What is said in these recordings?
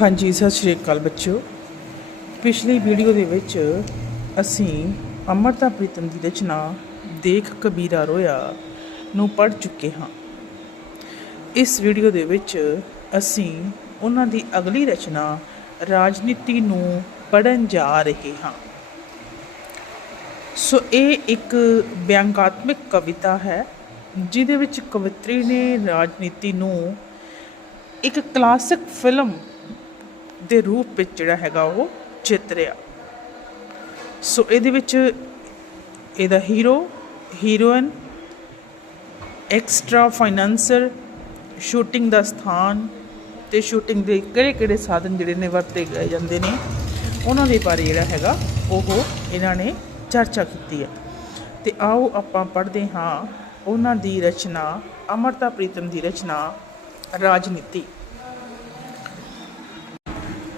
ਹਾਂਜੀ, ਸਤਿ ਸ਼੍ਰੀ ਅਕਾਲ ਬੱਚਿਓ। ਪਿਛਲੀ ਵੀਡੀਓ ਦੇ ਵਿੱਚ ਅਸੀਂ ਅਮਰਤਾ ਪ੍ਰੀਤਮ ਦੀ ਰਚਨਾ ਦੇਖ ਕਬੀਰਾ ਰੋਇਆ ਨੂੰ ਪੜ੍ਹ ਚੁੱਕੇ ਹਾਂ। ਇਸ ਵੀਡੀਓ ਦੇ ਵਿੱਚ ਅਸੀਂ ਉਹਨਾਂ ਦੀ ਅਗਲੀ ਰਚਨਾ ਰਾਜਨੀਤੀ ਨੂੰ ਪੜ੍ਹਨ ਜਾ ਰਹੇ ਹਾਂ। ਸੋ ਇਹ ਇੱਕ ਵਿਅੰਗਾਤਮਿਕ ਕਵਿਤਾ ਹੈ, ਜਿਹਦੇ ਵਿੱਚ ਕਵਿਤਰੀ ਨੇ ਰਾਜਨੀਤੀ ਨੂੰ ਇੱਕ ਕਲਾਸਿਕ ਫਿਲਮ ਦੇ ਰੂਪ ਵਿੱਚ ਜਿਹੜਾ ਹੈਗਾ ਉਹ ਚਿੱਤਰਿਆ ਸੋ ਇਹਦੇ ਵਿੱਚ ਇਹਦਾ hero heroine extra financer shooting ਦਾ ਸਥਾਨ ਤੇ ਸ਼ੂਟਿੰਗ ਦੇ ਕਿਹੜੇ ਕਿਹੜੇ ਸਾਧਨ ਜਿਹੜੇ ਨੇ ਵਰਤੇ ਗਏ ਜਾਂਦੇ ਨੇ, ਉਹਨਾਂ ਦੇ ਬਾਰੇ ਜਿਹੜਾ ਹੈਗਾ ਉਹ ਇਹਨਾਂ ਨੇ ਚਰਚਾ ਕੀਤੀ ਹੈ। ਤੇ ਆਓ ਆਪਾਂ ਪੜ੍ਹਦੇ ਹਾਂ ਉਹਨਾਂ ਦੀ ਰਚਨਾ, ਅਮਰਤਾ ਪ੍ਰੀਤਮ ਦੀ ਰਚਨਾ, ਰਾਜਨੀਤੀ।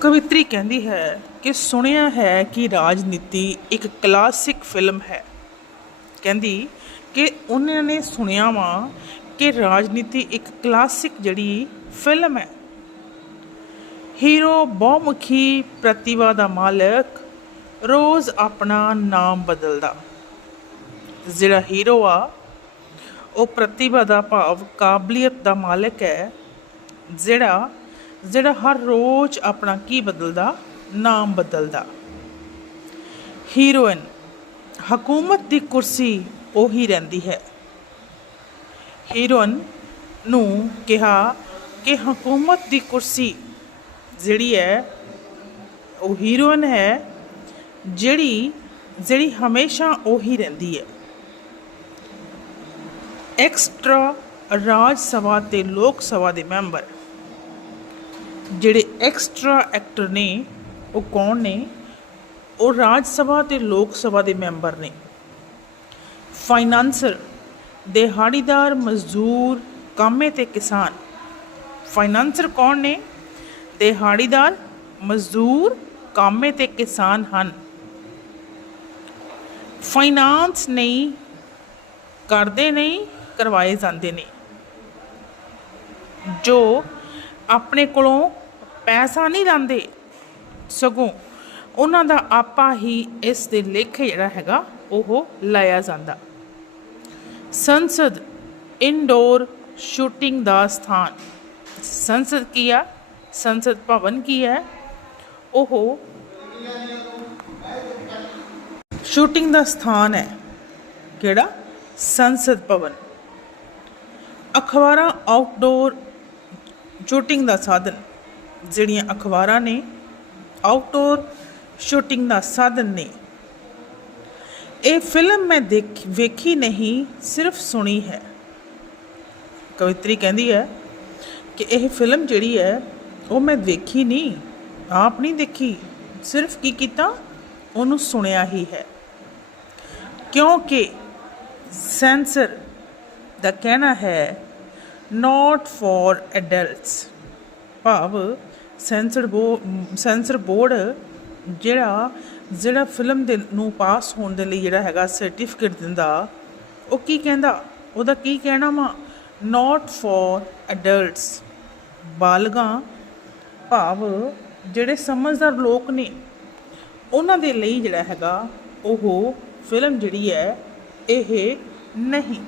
ਕਵਿਤਰੀ ਕਹਿੰਦੀ ਹੈ ਕਿ ਸੁਣਿਆ ਹੈ ਕਿ ਰਾਜਨੀਤੀ ਇੱਕ ਕਲਾਸਿਕ ਫਿਲਮ ਹੈ। ਕਹਿੰਦੀ ਕਿ ਉਹਨਾਂ ਨੇ ਸੁਣਿਆ ਵਾ ਕਿ ਰਾਜਨੀਤੀ ਇੱਕ ਕਲਾਸਿਕ ਜਿਹੜੀ ਫਿਲਮ ਹੈ। ਹੀਰੋ ਬਹੁਮੁਖੀ ਪ੍ਰਤਿਭਾ ਦਾ ਮਾਲਕ ਰੋਜ਼ ਆਪਣਾ ਨਾਮ ਬਦਲਦਾ। ਜਿਹੜਾ ਹੀਰੋ ਆ, ਉਹ ਪ੍ਰਤਿਭਾ ਦਾ ਭਾਵ ਕਾਬਲੀਅਤ ਦਾ ਮਾਲਕ ਹੈ, ਜਿਹੜਾ ਜਿਹੜਾ ਹਰ ਰੋਜ਼ ਆਪਣਾ ਕੀ ਬਦਲਦਾ? ਨਾਮ ਬਦਲਦਾ। ਹੀਰੋਇਨ, ਹਕੂਮਤ ਦੀ ਕੁਰਸੀ ਉਹੀ ਰਹਿੰਦੀ ਹੈ। ਹੀਰੋਇਨ ਨੂੰ ਕਿਹਾ ਕਿ ਹਕੂਮਤ ਦੀ ਕੁਰਸੀ ਜਿਹੜੀ ਹੈ, ਉਹ ਹੀਰੋਇਨ ਹੈ, ਜਿਹੜੀ ਜਿਹੜੀ ਹਮੇਸ਼ਾ ਉਹੀ ਰਹਿੰਦੀ ਹੈ। ਐਕਸਟਰਾ ਰਾਜ ਸਭਾ ਤੇ ਲੋਕ ਸਭਾ ਦੇ ਮੈਂਬਰ ਜਿਹੜੇ ਐਕਸਟਰਾ ਐਕਟਰ ਨੇ, ਉਹ ਕੌਣ ਨੇ? ਉਹ ਰਾਜ ਸਭਾ ਤੇ ਲੋਕ ਸਭਾ ਦੇ ਮੈਂਬਰ ਨੇ। ਫਾਈਨਾਂਸਰ ਦਿਹਾੜੀਦਾਰ, ਮਜ਼ਦੂਰ, ਕਾਮੇ ਤੇ ਕਿਸਾਨ। ਫਾਈਨਾਂਸਰ ਕੌਣ ਨੇ? ਦਿਹਾੜੀਦਾਰ, ਮਜ਼ਦੂਰ, ਕਾਮੇ ਤੇ ਕਿਸਾਨ ਹਨ। ਫਾਈਨਾਂਸ ਨਹੀਂ, ਕਰਦੇ ਨਹੀਂ, ਕਰਵਾਏ ਜਾਂਦੇ ਨੇ। ਜੋ ਆਪਣੇ ਕੋਲੋਂ ਪੈਸਾ ਨਹੀਂ ਲਾਂਦੇ ਸਗੋਂ ਉਹਨਾਂ ਦਾ ਆਪਾ ਹੀ ਇਸ ਦੇ ਲੇਖ ਜਿਹੜਾ ਹੈਗਾ, ਉਹ ਲਾਇਆ ਜਾਂਦਾ। ਸੰਸਦ ਇਨਡੋਰ ਸ਼ੂਟਿੰਗ ਦਾ ਸਥਾਨ। ਸੰਸਦ ਕੀ ਆ? ਸੰਸਦ ਭਵਨ ਕੀ ਹੈ? ਉਹ ਸ਼ੂਟਿੰਗ ਦਾ ਸਥਾਨ ਹੈ। ਕਿਹੜਾ? ਸੰਸਦ ਭਵਨ। ਅਖਬਾਰਾਂ ਆਊਟਡੋਰ ਸ਼ੂਟਿੰਗ ਦਾ ਸਾਧਨ। ਜਿਹੜੀਆਂ ਅਖਬਾਰਾਂ ਨੇ ਆਊਟਡੋਰ ਸ਼ੂਟਿੰਗ ਦਾ ਸਾਧਨ ਨੇ। ਇਹ ਫਿਲਮ ਮੈਂ ਦੇਖ, ਵੇਖੀ ਨਹੀਂ, ਸਿਰਫ ਸੁਣੀ ਹੈ। ਕਵਿਤਰੀ ਕਹਿੰਦੀ ਹੈ ਕਿ ਇਹ ਫਿਲਮ ਜਿਹੜੀ ਹੈ, ਉਹ ਮੈਂ ਦੇਖੀ ਨਹੀਂ, ਆਪ ਨਹੀਂ ਦੇਖੀ, ਸਿਰਫ ਕੀ ਕੀਤਾ, ਉਹਨੂੰ ਸੁਣਿਆ ਹੀ ਹੈ। ਕਿਉਂਕਿ ਸੈਂਸਰ ਦਾ ਕਹਿਣਾ ਹੈ ਨਾਟ ਫॉर ਐਡਲਟਸ ਭਾਵ ਸੈਂਸਰ ਬੋ, ਸੈਂਸਰ ਬੋਰਡ ਜਿਹੜਾ ਜਿਹੜਾ ਫਿਲਮ ਦੇ ਨੂੰ ਪਾਸ ਹੋਣ ਦੇ ਲਈ ਜਿਹੜਾ ਹੈਗਾ ਸਰਟੀਫਿਕੇਟ ਦਿੰਦਾ, ਉਹ ਕੀ ਕਹਿੰਦਾ? ਉਹਦਾ ਕੀ ਕਹਿਣਾ ਵਾ? ਨਾਟ ਫॉर ਐਡਲਟਸ ਬਾਲਗਾਂ, ਭਾਵ ਜਿਹੜੇ ਸਮਝਦਾਰ ਲੋਕ ਨੇ, ਉਹਨਾਂ ਦੇ ਲਈ ਜਿਹੜਾ ਹੈਗਾ, ਉਹ ਫਿਲਮ ਜਿਹੜੀ ਹੈ, ਇਹ ਨਹੀਂ।